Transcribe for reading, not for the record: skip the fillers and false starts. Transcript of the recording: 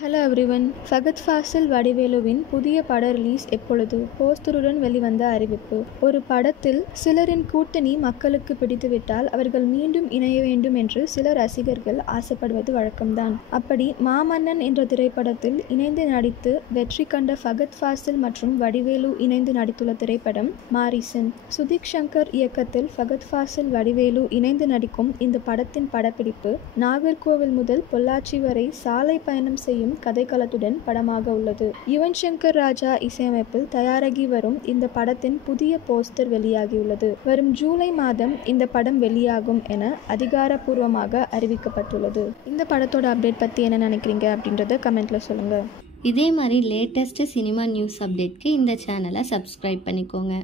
Hello everyone. Fahadh Faasil வடிவேலுவின் புதிய பட ரிலீஸ் எப்பொழுது? போஸ்டருடன் வெளிவந்த அறிவிப்பு. ஒரு படத்தில் சிலரின் கூட்டணி மக்களுக்கு பிடித்துவிட்டால் அவர்கள் மீண்டும் இணைய வேண்டும் என்று சில ரசிகர்கள் ஆசைப்படுவது வழக்கம்தான். அப்படி மாமன்னன் என்ற திரைப்படத்தில் இணைந்து நடித்து வெற்றி கண்ட ஃபகத் ஃபாசில் மற்றும் வடிவேலு இணைந்து நடித்துள்ள திரைப்படம் மாரீசன். சுதீக் சங்கர் இயக்கத்தில் ஃபகத் ஃபாசில் வடிவேலு இணைந்து நடிக்கும் இந்த படத்தின் படப்பிடிப்பு நாகர்கோவில் முதல் பொள்ளாச்சி வரை சாலை பயணம் செய்யும் கதைக்களத்துடன் படமாக உள்ளது. யுவன் சங்கர் ராஜா இசையமைப்பில் தயாராகி வரும் இந்த படத்தின் புதிய போஸ்டர் வெளியாகியுள்ளது. வரும் ஜூலை மாதம் இந்த படம் வெளியாகும் என அதிகாரப்பூர்வமாக அறிவிக்கப்பட்டுள்ளது. இந்த படத்தோட அப்டேட் பத்தி என்ன நினைக்கிறீங்க அப்படின்றத கமெண்ட்ல சொல்லுங்க. இதே மாதிரி லேட்டஸ்ட் சினிமா நியூஸ் அப்டேட்க்கு இந்த சேனலை சப்ஸ்கிரைப் பண்ணிக்கோங்க.